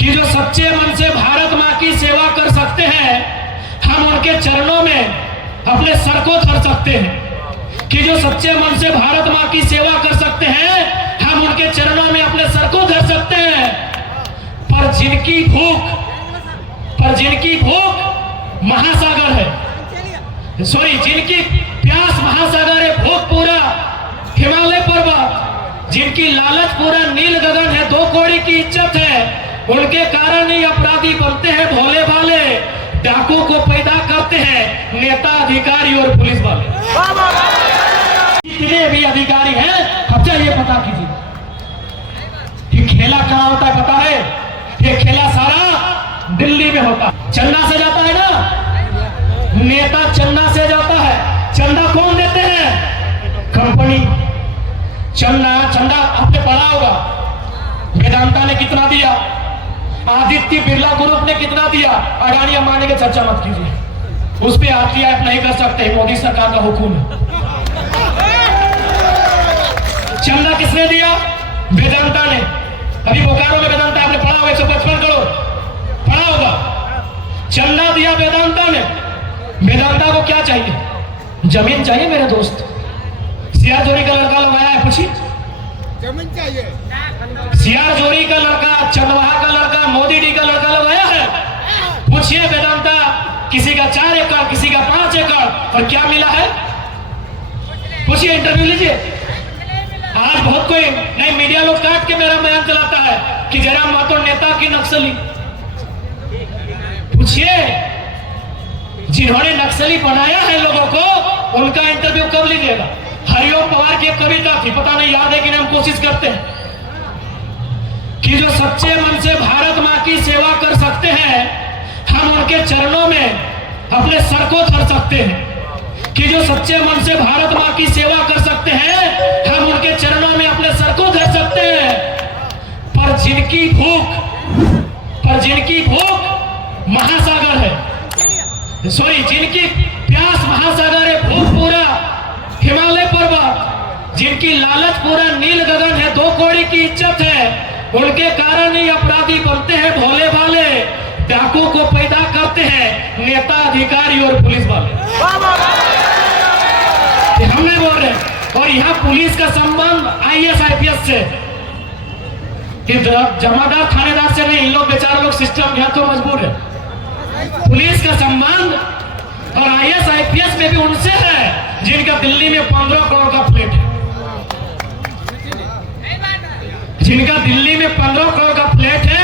कि जो सच्चे मन से भारत माँ की सेवा कर सकते हैं, हम उनके चरणों में अपने सर को धर सकते हैं। कि जो सच्चे मन से भारत माँ की सेवा कर सकते हैं, हम उनके चरणों में अपने सर को धर सकते हैं। पर जिनकी भूख महासागर है, सॉरी, जिनकी प्यास महासागर है, भूख पूरा हिमालय पर्वत, जिनकी लालच पूरा नील गगन है, 2 कौड़ी की इज्जत है, उनके कारण ही अपराधी बनते हैं भोले भाले, डाकू को पैदा करते हैं नेता, अधिकारी और पुलिस वाले। जितने भी अधिकारी हैं, अच्छा ये पता कीजिए कि खेला कहाँ होता है, पता है? ये खेला सारा दिल्ली में होता है। चंदा से जाता है ना, नेता चंदा से जाता है। चंदा कौन देते हैं? कंपनी। चंदा आपने पढ़ा होगा, वेदांता ने कितना दिया, आदित्य बिरला ग्रुप ने कितना दिया। अडानी अंबानी की चर्चा मत कीजिए, उस पर RTI नहीं कर सकते, मोदी सरकार का हुक्म है। चंदा किसने दिया? वेदांता ने। अभी बोकारो में वेदांता आपने पढ़ा होगा, 155 करोड़ पढ़ा होगा। चंदा दिया वेदांता ने। वेदांता को क्या चाहिए? जमीन चाहिए मेरे दोस्त। सियार जोरी का लड़का लगाया है, पूछिए, जमीन चाहिए। सियार जोरी का लड़का, चंदवाहा का लड़का, मोदी डी का लड़का लगाया है। पूछिए वेदांता, किसी का 4 एकड़, किसी का 5 एकड़, और क्या मिला है? पूछिए, इंटरव्यू लीजिए। आज बहुत कोई नहीं, मीडिया लोग काट के मेरा बयान चलाता है कि जयराम महतो नेता की नक्सली। पूछिए, जिन्होंने नक्सली बनाया है लोगों को, उनका इंटरव्यू कब लीजिएगा? हरिओम पवार की एक कविता थी, पता नहीं याद है कि नहीं, हम कोशिश करते हैं कि जो सच्चे मन से भारत माँ की सेवा कर सकते हैं, हम उनके चरणों में अपने सर को धर सकते हैं। कि जो सच्चे मन से भारत माँ की सेवा कर सकते हैं, हम उनके चरणों में अपने सर को धर सकते हैं। पर जिनकी भूख महासागर है, सॉरी, जिनकी प्यास महासागर है, भूख पूरा हिमालय पर्वत, जिनकी लालच पूरा नील गगन है, 2 कौड़ी की इज्जत है, उनके कारण ही अपराधी बनते हैं भोले भाले, डाकू को पैदा करते हैं नेता, अधिकारी और पुलिस वाले। हम नहीं बोल रहे। और यहाँ पुलिस का संबंध IAS IPS से, जमादार थानेदार से नहीं, इन लोग बेचारे लोग सिस्टम यहाँ तो मजबूर है। पुलिस का संबंध और IAS IPS में भी उनसे है जिनका दिल्ली में 15 करोड़ का फ्लैट है, जिनका दिल्ली में 15 करोड़ का फ्लैट है,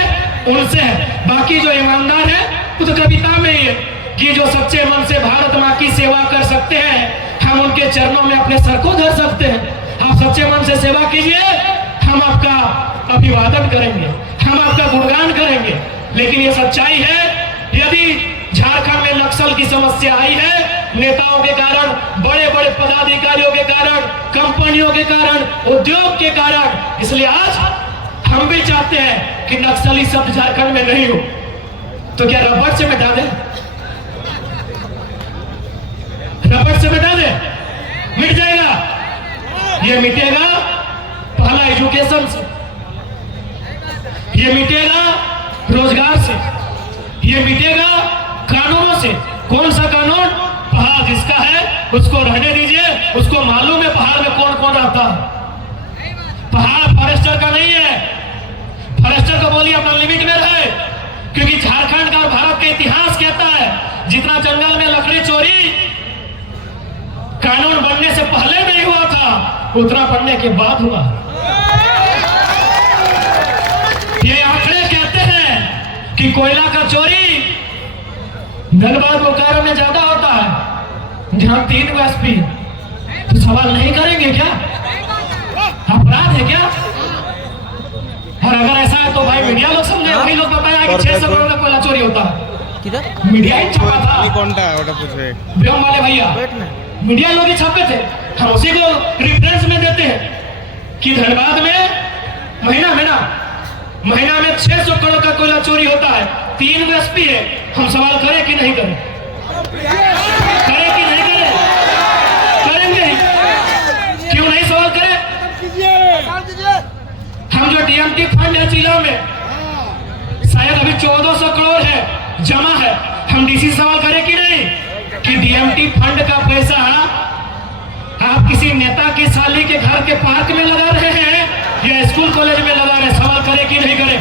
उनसे है। बाकी जो ईमानदार है, वो तो कविता में ही है कि जो सच्चे मन से भारत माँ की सेवा कर सकते हैं, हम उनके चरणों में अपने सर को धर सकते हैं। आप सच्चे मन से सेवा कीजिए, हम आपका अभिवादन करेंगे, हम आपका गुणगान करेंगे। लेकिन ये सच्चाई है, यदि झारखंड में नक्सल की समस्या आई है, नेताओं के कारण, बड़े बड़े पदाधिकारियों के कारण, कंपनियों के कारण, उद्योग के कारण, इसलिए आज हम भी चाहते हैं कि नक्सली शब्द झारखंड में नहीं हो। तो क्या रबड़ से मिटा दें? रबड़ से मिटा दे, मिट जाएगा। ये मिटेगा पहला एजुकेशन से, ये मिटेगा रोजगार से, ये मिटेगा कानूनों से। कौन सा कानून? पहाड़ जिसका है उसको रहने दीजिए, उसको मालूम है पहाड़ में कौन कौन रहता है। पहाड़ फॉरेस्टर का नहीं है, फॉरेस्टर को बोलिए अपना लिमिट में रहे, क्योंकि झारखंड का और भारत का इतिहास कहता है, जितना जंगल में लकड़ी चोरी कानून बनने से पहले नहीं हुआ था, उतना बनने के बाद हुआ। ये आंकड़े कहते हैं कि कोयला का चोरी धनबाद बोकारो में ज्यादा होता है, जहां 3 SP। तो सवाल नहीं करेंगे क्या? अपराध है क्या? और अगर ऐसा है तो भाई मीडिया लोग समझे, वही लोग बताया कि 600 करोड़ का कोयला चोरी होता है। मीडिया ही छापा था, व्योम वाले भैया, मीडिया लोग ही छापे थे। हम उसी को रिफरेंस में देते हैं कि धनबाद में महीना में 600 करोड़ का कोयला चोरी होता है, 3 SP है। हम सवाल करें कि नहीं करें? करें कि नहीं करें? करेंगे। क्यों नहीं सवाल करें? हम जो DMT फंड है जिला में, शायद हम डीसी से सवाल करें कि नहीं कि डीएमटी फंड का पैसा आप किसी नेता की साली के घर के पार्क में लगा रहे हैं या स्कूल कॉलेज में लगा रहे हैं? सवाल करें कि नहीं करें?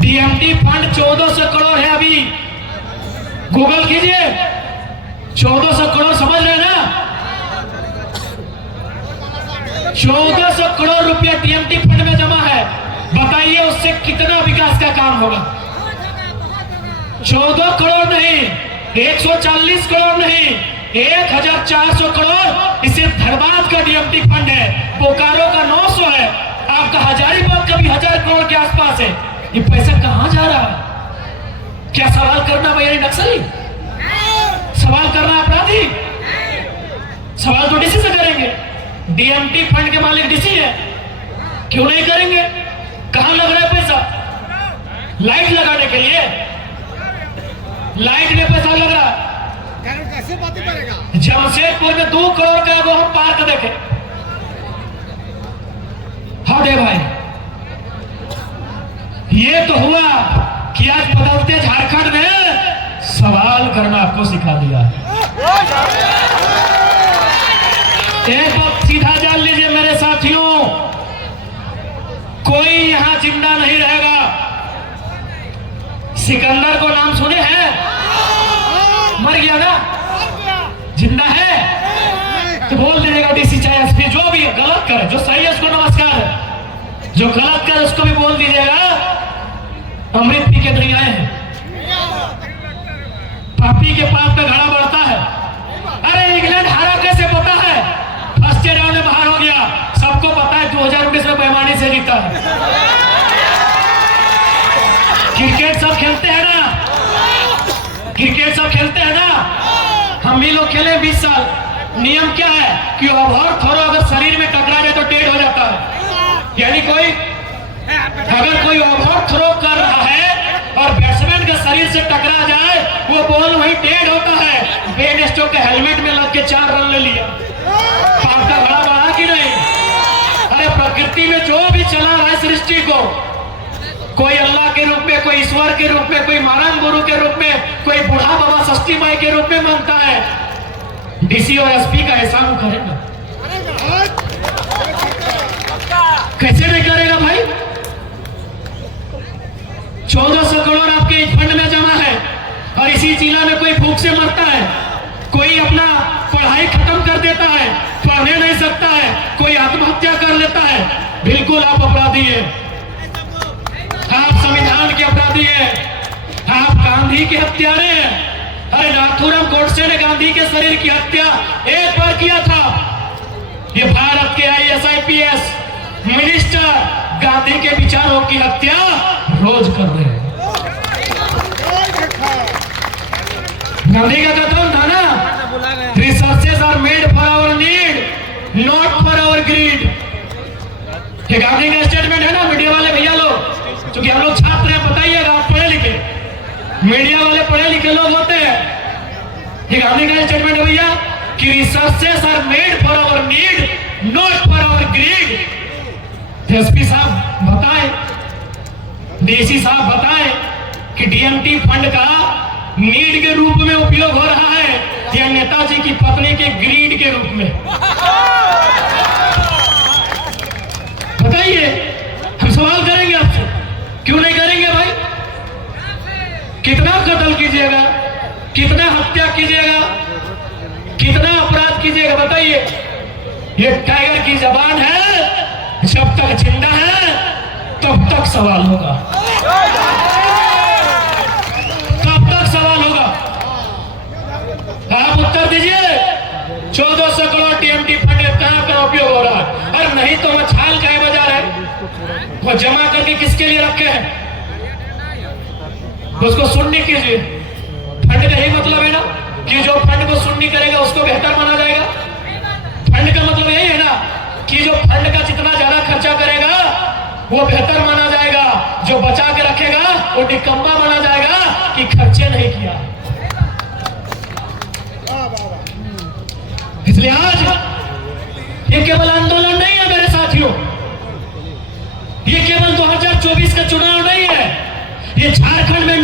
डीएमटी फंड 1400 करोड़ है। अभी गूगल कीजिए, 1400 करोड़, समझ रहे हैं ना? 1400 करोड़ रुपया डीएमटी फंड में जमा है। बताइए उससे कितना विकास का काम होगा? 14 करोड़ नहीं, 140 करोड़ नहीं, 1400 करोड़ इसे धनबाद का डीएमटी फंड है, बोकारो का 900 है, आपका हजारीबाग का भी 1000 करोड़ के आसपास है। ये पैसा कहां जा रहा है? क्या सवाल करना भैया नक्सली? सवाल करना अपराधी? सवाल तो डीसी से करेंगे। डीएमटी फंड के मालिक डीसी है, क्यों नहीं करेंगे? कहां लग रहा है पैसा? लाइट लगाने के लिए लाइट में पैसा लग रहा है। कैसे बातें करेगा? जमशेदपुर में 2 करोड़ का वो हम पार्क देखे। हाँ दे भाई, ये तो हुआ कि आज बदलते झारखंड में सवाल करना आपको सिखा दिया। एक बात सीधा जान लीजिए मेरे साथियों, कोई यहां जिंदा नहीं रहेगा। सिकंदर को नाम सुने हैं? मर गया ना? जिंदा है तो बोल दीजिएगा डीसी चाहे एसपी, जो भी गलत करे, जो सही है उसको नमस्कार है, जो गलत करे उसको भी बोल दीजिएगा अमृत पी के नहीं आए हैं। पापी के पाप पे घड़ा बढ़ता है। अरे इंग्लैंड हारा कैसे पता है? फर्स्ट राउंड में बाहर हो गया, सबको पता है 2019 में बेईमानी से जीता है। क्रिकेट सब खेलते हैं ना, क्रिकेट सब खेलते हैं ना, हम भी लोग खेले 20 साल। नियम क्या है कि ओवर थ्रो अगर शरीर में टकरा जाए तो डेड हो जाता है। यानी कोई अगर कोई ओवर थ्रो कर रहा है और बैट्समैन के शरीर से टकरा जाए, वो बॉल वहीं डेड होता है। बेन स्टोक के हेलमेट में लग के 4 रन ले लिया। पाप का घड़ा बढ़ा कि नहीं? अरे प्रकृति में जो भी चला रहा है सृष्टि को, कोई अल्लाह के रूप में, कोई ईश्वर के रूप में, कोई महाराज गुरु के रूप में, कोई बूढ़ा बाबा षष्ठी माई के रूप में मानता है। डीसी और एसपी का एहसान करेगा? कैसे नहीं करेगा भाई? 1400 करोड़ आपके फंड में जमा है और इसी जिला में कोई भूख से मरता है, कोई अपना पढ़ाई खत्म कर देता है, पढ़ने नहीं सकता है, कोई आत्महत्या कर लेता है। बिल्कुल आप अपराधी हैं, आप संविधान के अपराधी हैं, आप गांधी के हत्यारे हैं। अरे नाथूराम गोडसे ने गांधी के शरीर की हत्या एक बार किया था। ये भारत के IAS IPS मिनिस्टर गांधी के विचारों की हत्या रोज कर रहे हैं। गांधी का कथन था ना, resources are made for our need, not for our greed. ये गांधी का स्टेटमेंट है ना। मीडिया वाले भैया लोग, क्योंकि हम लोग छात्र हैं, बताइएगा, आप पढ़े लिखे, मीडिया वाले पढ़े लिखे लोग होते हैं। ये गांधी का स्टेटमेंट है भैया कि resources are made for our need, not for our greed. SP साहब बताएं, डीसी साहब बताएं कि डीएमटी फंड का नीड के रूप में उपयोग हो रहा है या नेताजी की पत्नी के ग्रीड के रूप में? बताइए, हम सवाल करेंगे आपसे, क्यों नहीं करेंगे भाई? कितना कत्ल कीजिएगा, कितना हत्या कीजिएगा, कितना अपराध कीजिएगा? बताइए। ये टाइगर की जबान है, जब तक जिंदा है तब तक सवाल होगा, तब तक सवाल होगा। आप उत्तर दीजिए। 1400 करोड़ टीएमटी फंड कहां का उपयोग हो रहा है? और नहीं तो वो छाल का बजा रहे, वो जमा करके किसके लिए रखे हैं? उसको सुनने कीजिए। फंड का ही मतलब है ना कि जो फंड को सुननी करेगा उसको बेहतर माना जाएगा। फंड का मतलब यही है ना कि जो फंड का जितना ज्यादा खर्चा करेगा वो बेहतर माना जाएगा, जो बचा के रखेगा वो निकम्मा माना जाएगा कि खर्चे नहीं किया। इसलिए आज ये केवल आंदोलन नहीं है मेरे साथियों, ये केवल 2024 का चुनाव नहीं है, ये झारखंड में